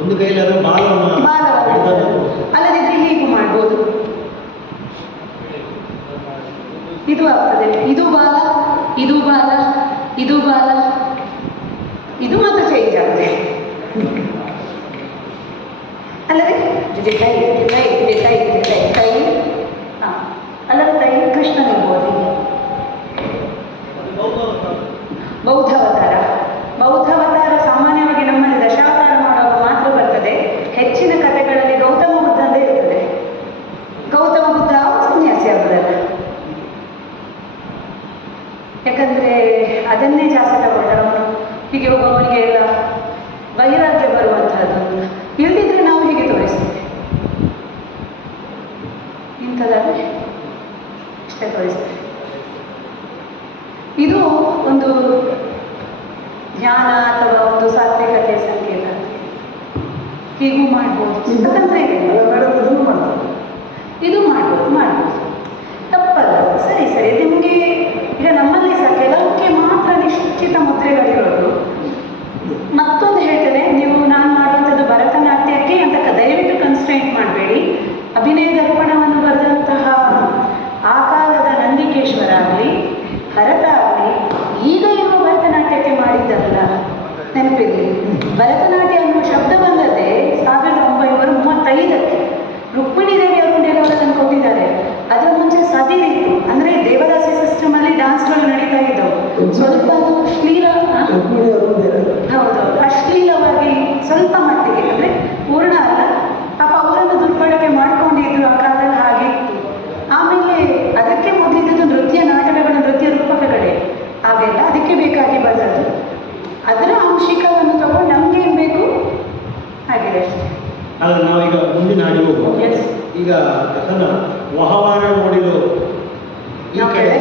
ಒಂದು ಕೈಲಿ ಬಾಲ ಬಾಲವನ್ನು ಅಲ್ಲದಿದ್ರೆ ಹೀಗೆ ಮಾಡ್ಬೋದು. ಇದು ಆಗ್ತದೆ. ಇದು ಬಾಲ ಇದು ಬಾಲ ಇದು ಬಾಲ. ಇದು ಮಾತ್ರ ಚೇಂಜ್ ಆಗ್ತದೆ ಅಲ್ಲದೆ ಡಿಟೈಲ್ ಡಿಟೈಲ್ ಡಿಟೈಲ್ ಅದನ್ನೇ ಜಾಸ್ತಿ ತಗೊಂಡವನು ಹೀಗೆ ಒಬ್ಬವನಿಗೆ ಎಲ್ಲ ವೈರಾಗ್ಯ ಬರುವಂತಹದ್ದು. ಇಲ್ಲದಿದ್ರೆ ನಾವು ಹೀಗೆ ತೋರಿಸ್ತೇವೆ. ಇಂಥದ್ದಾದ್ರೆ ಇಷ್ಟೇ ತೋರಿಸ್ತೇವೆ. ಇದು ಒಂದು ಧ್ಯಾನ ಅಥವಾ ಒಂದು ಸಾತ್ವಿಕತೆ ಸಂಕೇತ. ಹೀಗೂ ಮಾಡ್ಬೋದು. ಇದೆ. ನೆನಪಿರಲಿ ಭರತನಾಟ್ಯ ಅನ್ನುವ ಶಬ್ದ ಸಾವಿರದ ಒಂಬೈನೂರ ಮೂವತ್ತೈದಕ್ಕೆ. ರುಕ್ಮಿಣಿ ದೇವಿ ಅವರು ಅದನ್ನು ಕೊಟ್ಟಿದ್ದಾರೆ ಅದರ ಮುಂಚೆ ಸದಿರಿತ್ತು ಅಂದ್ರೆ ದೇವದಾಸಿ ಸಿಸ್ಟಮ್ ಅಲ್ಲಿ ಡಾನ್ಸ್ಗಳು ನಡೀತಾ ಇದ್ದವು. ಸ್ವಲ್ಪ ಶ್ಲೀಲ ಹೌದೌದು. ಅಶ್ಲೀಲವಾಗಿ ಸ್ವಲ್ಪ ಮಟ್ಟಿಗೆ, ಅಂದ್ರೆ ಪೂರ್ಣ ಅಲ್ಲ. ಪಾಪ ಅವರನ್ನು ದುರ್ಬಳಕೆ ಮಾಡ್ಕೊಂಡಿದ್ರು ಆ ಕಾಲದಲ್ಲಿ ಹಾಗೆ ಆಮೇಲೆ ಅದಕ್ಕೆ ಮೊದಲಿದ್ದು ನೃತ್ಯ, ನಾಟಕಗಳ ನೃತ್ಯ ರೂಪಕಗಳೇ. ಹಾಗೆಲ್ಲ ಅದಕ್ಕೆ ಬೇಕಾಗಿ ಬಂದದ್ದು. ಅದರ ಅಂಶಿಕವನ್ನು ತಗೊಂಡು ನಮ್ಗೆ ಏನ್ ಬೇಕು? ಹಾಗೆ ಆದ್ರೆ ನಾವೀಗ ಮುಂದಿನ ಹಾಡಿ ಹೋಗುವ? ಈಗ ಕಥನ ವಹವಾರ ನೋಡಿದ್ರು ಈ ಕಡೆ.